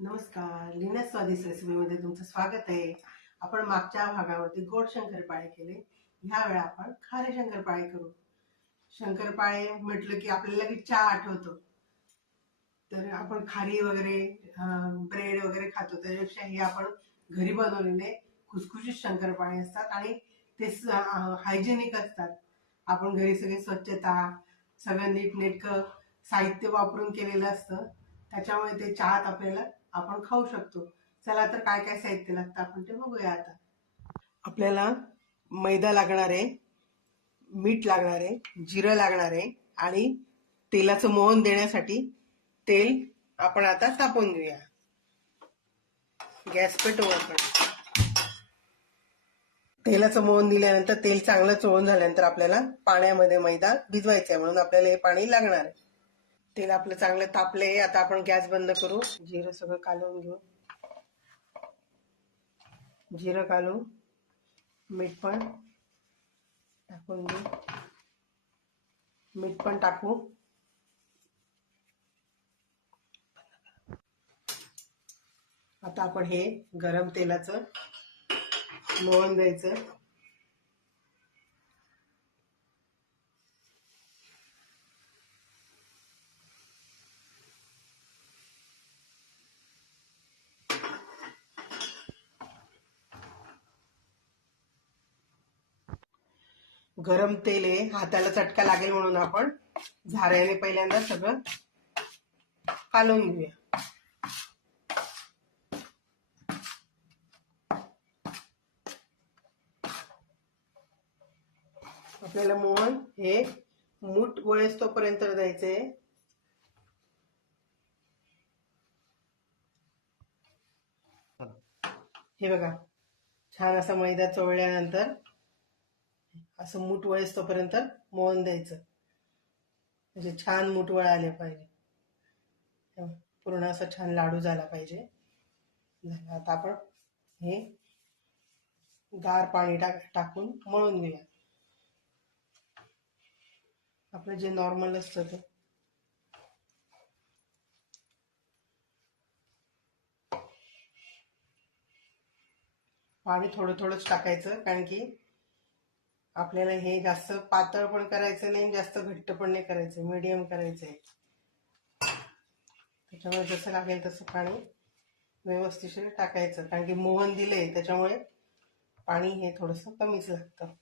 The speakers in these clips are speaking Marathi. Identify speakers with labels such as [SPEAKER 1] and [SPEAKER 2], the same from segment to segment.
[SPEAKER 1] नमस्कार लिना स्वादिष्ट रेसिपीमध्ये तुमचं स्वागत आहे. आपण मागच्या भागामध्ये गोड शंकरपाळे केले. ह्या वेळा आपण खारे शंकरपाळे करू. शंकरपाळे म्हटलं की आपल्याला लगेच चहा आठवतो. तर आपण खारी वगैरे ब्रेड वगैरे खातो. त्याच्यापेक्षा हे आपण घरी बनवलेले खुसखुशीत शंकरपाळे असतात आणि ते हायजेनिक असतात. आपण घरी सगळी स्वच्छता सगळं नीटनेटकं साहित्य वापरून केलेलं असतं. त्याच्यामुळे ते चहात आपल्याला आपण खाऊ शकतो. चला तर काय काय साहित्य लागतं आपण ते बघूया आता. आपल्याला मैदा लागणार आहे मीठ लागणार आहे जिरं लागणार आहे आणि तेलाचं मोहन देण्यासाठी तेल आपण आता तापवून घेऊया. गॅस पेटवू आपण. तेलाचं मोहन दिल्यानंतर तेल चांगलं चोळून झाल्यानंतर आपल्याला पाण्यामध्ये मैदा भिजवायचा आहे म्हणून आपल्याला हे पाणी लागणार आहे. तेल आपलं चांगलं तापले आता आपण गॅस बंद करू. जिरं सगळं कालवून घेऊ. जिरं कालू मीठ पण टाकून घेऊ. मीठ पण टाकू. आता आपण हे गरम तेलाचं मोहन द्यायचं. गरम तेल आहे हाताला चटका लागेल म्हणून आपण झाऱ्याने पहिल्यांदा सगळं कालवून घेऊया. आपल्याला मोहन हे मूठ वळेस तोपर्यंत द्यायचंय हे बघा छान असा मैदा चोळल्यानंतर असं मूठ वयस्तोपर्यंत मोहन द्यायचं. म्हणजे छान मुठवळ आले पाहिजे. पूर्ण असा छान लाडू झाला पाहिजे. झाला आता आपण हे गार पाणी टाक टाकून मळून घेऊया. आपलं जे नॉर्मल असतं ते. पाणी थोडं थोडंच टाकायचं कारण की आपल्याला हे जास्त पातळ पण करायचं नाही जास्त घट्ट पण नाही करायचं मीडियम करायचं आहे त्याच्यामुळे जसं लागेल तसं पाणी व्यवस्थित टाकायचं. कारण की मोहन दिलंय त्याच्यामुळे पाणी हे थोडंसं कमीच लागतं.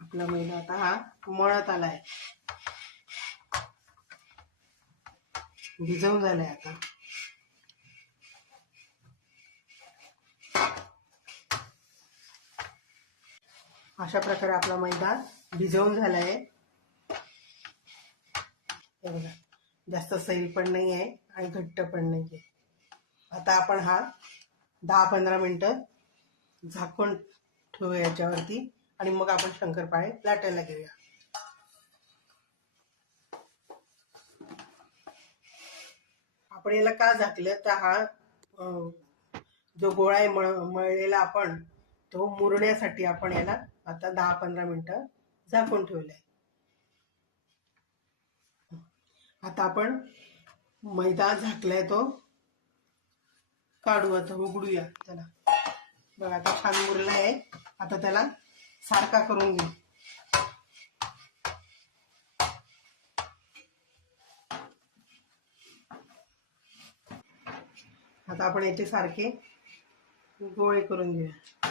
[SPEAKER 1] आपला मैदा आता हा मळत आलाय. भिजवून झालाय आता. अशा प्रकारे आपला मैदा भिजवून झालाय. हे बघा जास्त सैल पण नाही आहे आणि घट्ट पण नाही आहे आता आपण हा दहा पंधरा मिनटं झाकून ठेवूया याच्यावरती आणि मग आपण शंकरपाळे लाटायला घेऊया. आपण याला का झाकलं? तर हा जो गोळा आहे मळ मळलेला आपण तो मुरण्यासाठी आपण याला आता दहा पंधरा मिनटं झाकून ठेवलंय. आता आपण मैदा झाकलाय तो. काढू आता उघडूया त्याला. बघा आता छान मुरला आहे. आता त्याला सारखा करून घेऊ. आता आपण याचे सारखे गोळे करून घेऊया.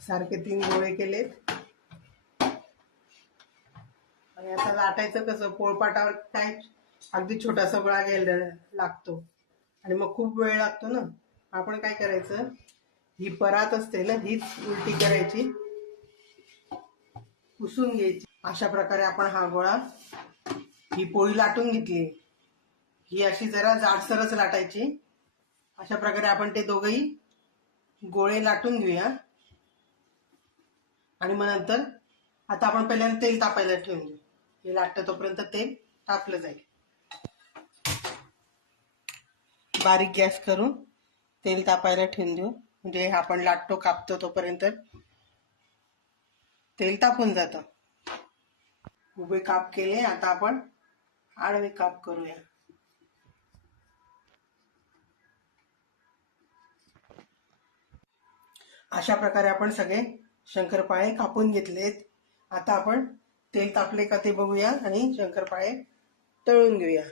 [SPEAKER 1] सारखे तीन गोळे केलेत. आणि आता लाटायचं कसं? पोळपाटावर काय? अगदी छोटासा गोळा घ्यायला लागतो. आणि मग खूप वेळ लागतो ना? आपण काय करायचं? ही परात असते ना हीच उलटी करायची. पुसून घ्यायची. अशा प्रकारे आपण हा गोळा ही पोळी लाटून घेतली. ही अशी जरा जाडसरच लाटायची. अशा प्रकारे आपण ते दोघही गोळे लाटून घेऊया. आणि मग नंतर आता आपण पहिल्यांदा तेल तापायला ठेवून घेऊ हे लाटतं तोपर्यंत तेल तापलं जाईल. बारीक गॅस करून तेल तापायला ठेवून देऊ. म्हणजे आपण लाटतो कापतो तोपर्यंत. तेल तापून जातं. उभे काप केले आता आपण आडवे काप करूया. अशा प्रकारे आपण सगळे शंकरपाळे कापून घेतलेत. आता आपण तेल तापले का ते बघूया आणि शंकरपाळे तळून घेऊया.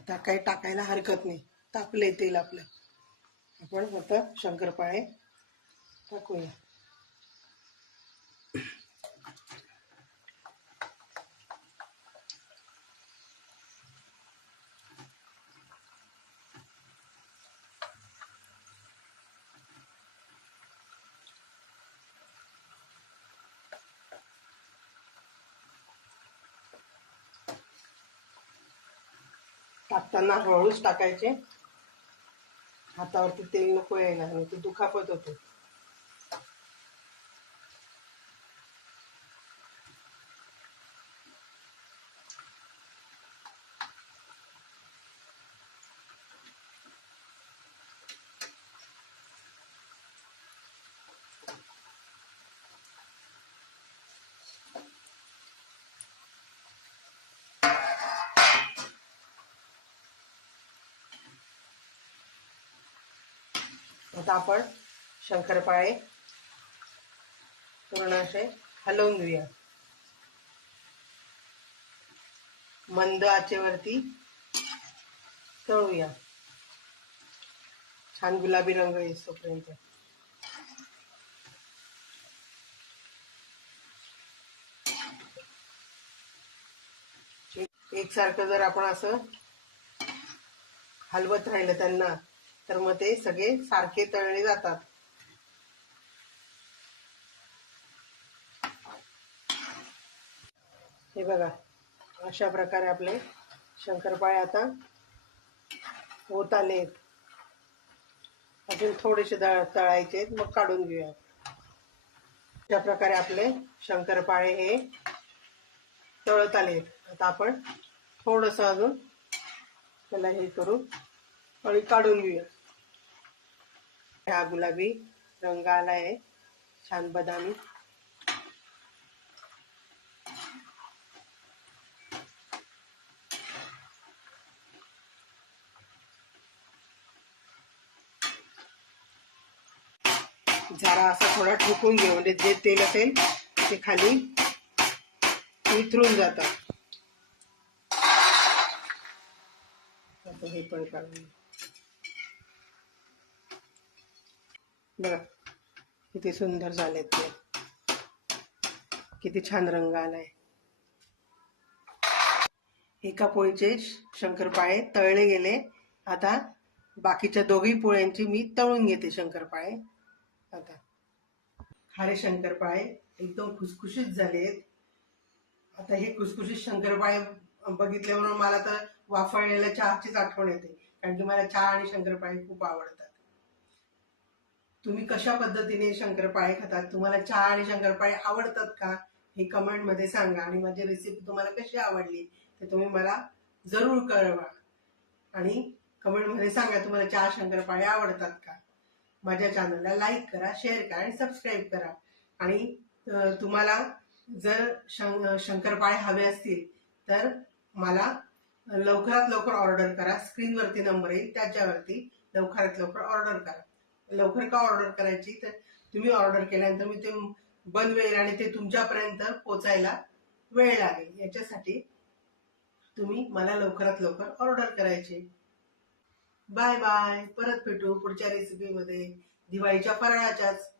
[SPEAKER 1] आता काही टाकायला हरकत नाही. तापले तेल आपलं. आपण फक्त शंकरपाळे टाकूया. टाकताना हळूच टाकायचे. हातावरती तेल नको यायला आणि ते दुखापत होते. आता आपण शंकरपाळे पूर्ण असे हलवून घेऊया. मंद आचेवरती तळूया. छान गुलाबी रंग येतोपर्यंत एकसारखं जर आपण असं हलवत राहिलं त्यांना तर मग ते सगळे सारखे तळले जातात. हे बघा अशा प्रकारे आपले शंकरपाळे आता होत आले अजून थोडेसे दळ तळायचे आहेत, मग काढून घेऊया अशा प्रकारे आपले शंकरपाळे हे तळत आले आता आपण थोडस अजून त्याला हे करून आणि काढून घेऊया हा गुलाबी रंग आला आहे. छान बदामी. जरा असा थोडा ठोकून घेऊ म्हणजे जे तेल असेल ते खाली विथरून जातात हे पण काढून बघा किती सुंदर झालेत ते. किती छान रंग आलाय. एका पोळीचे शंकरपाळे तळले गेले. आता बाकीच्या दोघी पोळ्यांची मी तळून घेते शंकरपाळे. आता. खारे शंकरपाळे एकदम खुसखुशीत झालेत. आता हे खुसखुशीत शंकरपाळे बघितल्यावर मला तर वाफळलेल्या चहाचीच आठवण येते. कारण की मला चहा आणि शंकरपाळे खूप आवडतात. तुम्ही कशा पद्धतीने शंकरपाळे खातात? तुम्हाला चहा आणि शंकरपाळे आवडतात का? हे कमेंटमध्ये सांगा आणि माझी रेसिपी तुम्हाला कशी आवडली ते तुम्ही मला जरूर कळवा. आणि कमेंटमध्ये सांगा तुम्हाला चहा शंकरपाळे आवडतात का? माझ्या चॅनलला लाईक करा शेअर करा आणि सबस्क्राईब करा. आणि तुम्हाला जर शं शंकरपाळे हवे असतील तर मला लवकरात लवकर ऑर्डर करा. स्क्रीनवरती नंबर येईल त्याच्यावरती लवकरात लवकर ऑर्डर करा. लवकर का ऑर्डर करायची? तर तुम्ही ऑर्डर केल्यानंतर मी ते बनवेल आणि ते तुमच्यापर्यंत पोचायला वेळ लागेल. याच्यासाठी तुम्ही मला लवकरात लवकर ऑर्डर करायची. बाय बाय परत भेटू पुढच्या रेसिपीमध्ये दिवाळीच्या फराळाच्याच.